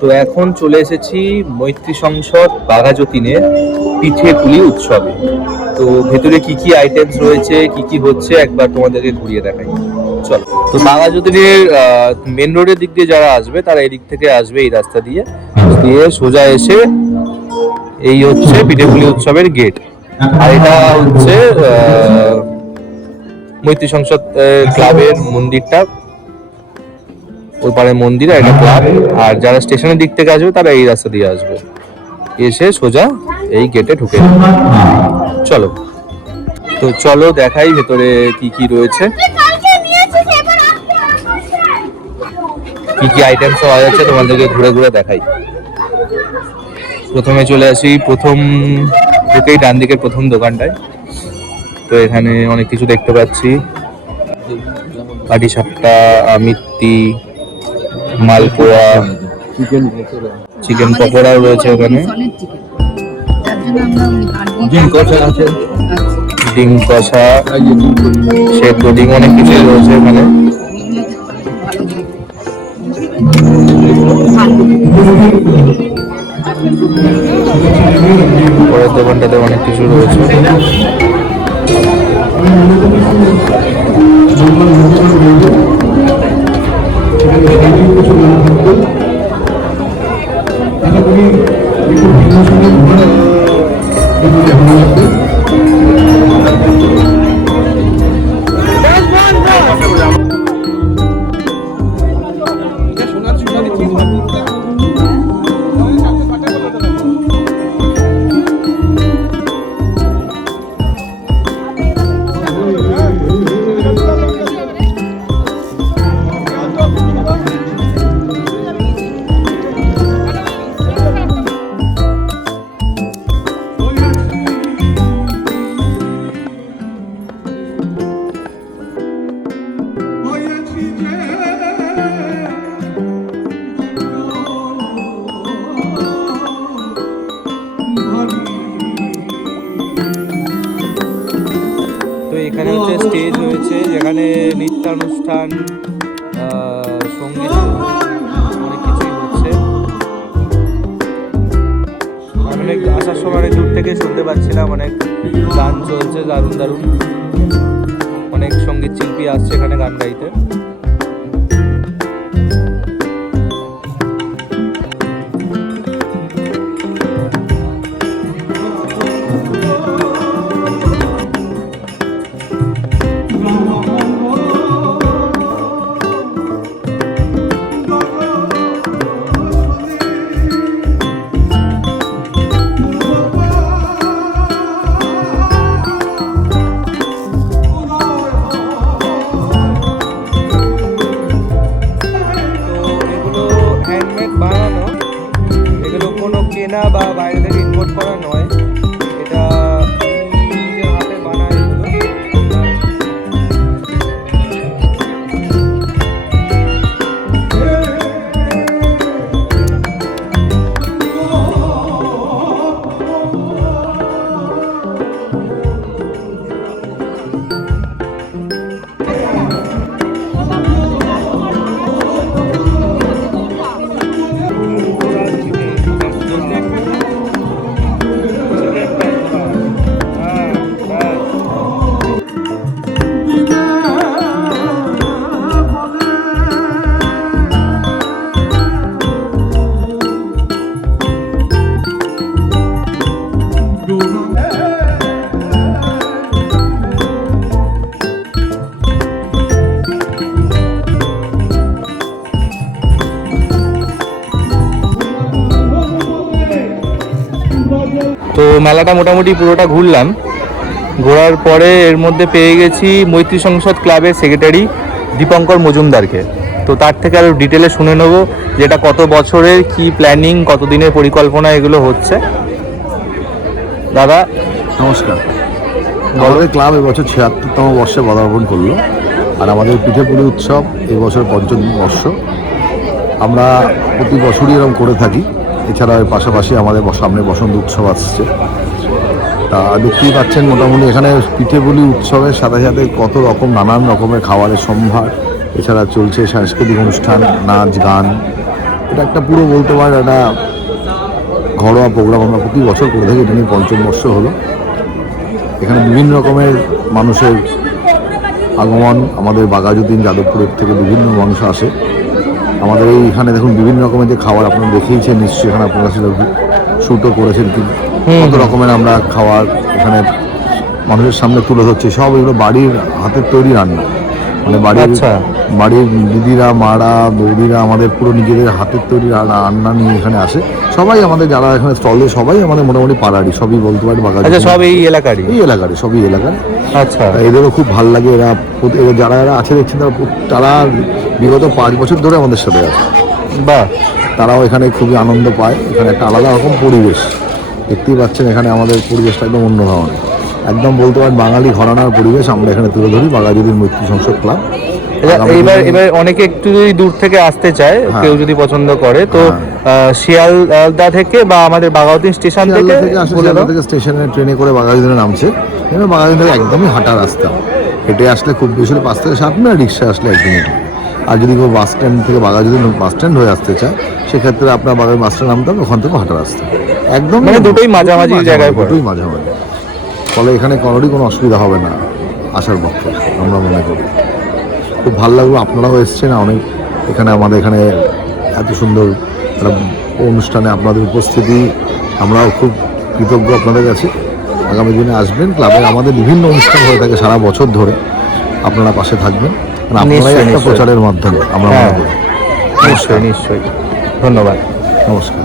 তো এখন চলে এসেছি মৈত্রী সংসদ বাঘাযতীনের পিঠে পুলি উৎসবে। তো ভেতরে কি কি আইটেমস রয়েছে, কি কি হচ্ছে একবার তোমাদেরকে ঘুরিয়ে দেখাই, চলো। তো বাঘাযতীনের মেন রোডের দিক দিয়ে যারা আসবে তারা এই দিক থেকে আসবে, এই রাস্তা দিয়ে দিয়ে সোজা এসে এই হচ্ছে পিঠে পুলি উৎসবের গেট। আর এটা হচ্ছে মৈত্রী সংসদ ক্লাবের মন্দিরটা, ওই পারে মন্দির আর একটা ক্লাব। আর যারা স্টেশনের দিক থেকে আসবে তারা এই রাস্তা দিয়ে আসবে, এসে সোজা এই গেটে ঢুকে যাবে। চলো, তো চলো দেখাই ভেতরে কি কি রয়েছে, কি কি আইটেম পাওয়া যাচ্ছে তোমাদেরকে ঘুরে ঘুরে দেখাই। প্রথমে চলে আসি প্রথম ঢুকেই ডান দিকের প্রথম দোকানটায়। তো এখানে অনেক কিছু দেখতে পাচ্ছি, পাটিসাপটা, মিত্তি, মালপোয়া, চিকেন পকোড়াও রয়েছে ওখানে, ডিম কষা, সেদ্ধ ডিম, অনেক কিছু রয়েছে ওখানে। পরের দোকানটাতে অনেক কিছু রয়েছে। এখানে হচ্ছে স্টেজ হয়েছে, যেখানে নৃত্যানুষ্ঠান, সঙ্গীত, অনেক কিছুই হচ্ছে। অনেক আসার সময় অনেক দূর থেকে শুনতে পাচ্ছিলাম, অনেক গান চলছে দারুণ দারুণ, অনেক সঙ্গীত শিল্পী আসছে এখানে গান গাইতে। কেনা বা বাইরে থেকে ইম্পোর্ট করা নয়, এটা নিজের হাতে বানায় তো মেলাটা মোটামুটি পুরোটা ঘুরলাম। ঘোরার পরে এর মধ্যে পেয়ে গেছি মৈত্রী সংসদ ক্লাবের সেক্রেটারি দীপঙ্কর মজুমদারকে। তো তার থেকে আরও ডিটেলে শুনে নেব যেটা কত বছরের কি প্ল্যানিং, কত দিনের পরিকল্পনা এগুলো হচ্ছে। দাদা নমস্কার। আমাদের ক্লাব এবছর ৭৬তম বর্ষে পদার্পণ করলো, আর আমাদের পিঠে পুলি উৎসব এবছর ৫ম বর্ষ। আমরা প্রতি বছরই এরকম করে থাকি। এছাড়া এর পাশাপাশি আমাদের সামনে বসন্ত উৎসব আসছে। তা দেখতেই পাচ্ছেন মোটামুটি এখানে পিঠে পুলি উৎসবের সাথে সাথে কত রকম নানান রকমের খাবারের সম্ভার। এছাড়া চলছে সাংস্কৃতিক অনুষ্ঠান, নাচ গান, এটা একটা পুরো বলতে পারেন একটা ঘরোয়া প্রোগ্রাম আমরা প্রতি বছর করে থাকি। এটা নিয়ে 5ম বর্ষ হলো। এখানে বিভিন্ন রকমের মানুষের আগমন, আমাদের বাঘাযতীন যাদবপুরের থেকে বিভিন্ন মানুষ আসে। আমাদের এইখানে দেখুন বিভিন্ন রকমের যে খাবার আপনারা দেখিয়েছেন, নিশ্চয়ই এখানে আপনারা সেটা শ্যুটও করেছেন, কি কত রকমের আমরা খাবার এখানে মানুষের সামনে তুলে ধরছি। সব এগুলো বাড়ির হাতের তৈরি রান্না, মানে বাড়ির দিদিরা, মারা, বৌদিরা আমাদের পুরো নিজেদের হাতের তৈরি রান্না নিয়ে এখানে আসে। সবাই আমাদের যারা এখানে স্টলে, সবাই আমাদের মোটামুটি পাড়ারই, সবই বলতে পারি বাঘাযতীন। সব এই এলাকারই? এই এলাকারই, সবই এলাকার। আচ্ছা, এদেরও খুব ভালো লাগে। যারা আছে দেখছেন তারা বিগত 5 বছর ধরে আমাদের সাথে আছে। বাহ, তারাও এখানে খুবই আনন্দ পায়। এখানে একটা আলাদা রকম পরিবেশ দেখতেই পাচ্ছেন। এখানে আমাদের পরিবেশটা একদম অন্য ধরনের, একদম বলতে পারেন বাঙালি ঘরানার পরিবেশ আমরা এখানে তুলে ধরি বাঘাযতীন মৈত্রী সংসদ ক্লাব। এবার অনেকে একটু যদি দূর থেকে আসতে চায়, কেউ যদি পছন্দ করে, তো শিয়ালদা থেকে বা আমাদের বাঘাযতীন স্টেশন থেকে স্টেশনে ট্রেনে করে বাঘাযতীনে নামছে। এবার বাঘাযতীন থেকে একদমই হাঁটা রাস্তা, হেঁটে আসলে খুব বেশি 5 থেকে 7 মিনিট, রিক্সা আসলে 1 মিনিট। আর যদি কেউ বাস স্ট্যান্ড থেকে বাঘাযতীন বাস স্ট্যান্ড হয়ে আসতে চায়, সেক্ষেত্রে আপনার বাস স্ট্যান্ড নামতে হবে, ওখান থেকে হাঁটা রাস্তা। একদম মানে দুটোই মাঝামাঝি জায়গায় পড়ে। দুটোই মাঝামাঝি, ফলে এখানে কোনোরই কোনো অসুবিধা হবে না আসার পক্ষে আমরা মনে করি। খুব ভালো লাগলো, আপনারাও এসছেন অনেক এখানে। আমাদের এখানে এত সুন্দর একটা অনুষ্ঠানে আপনাদের উপস্থিতি, আমরাও খুব কৃতজ্ঞ আপনাদের কাছে। আগামী দিনে আসবেন, ক্লাবে আমাদের বিভিন্ন অনুষ্ঠান হয়ে থাকে সারা বছর ধরে, আপনারা পাশে থাকবেন। আপনারাই একটা প্রচারের মাধ্যমে আমরা মনে করি। নিশ্চয়ই, ধন্যবাদ, নমস্কার।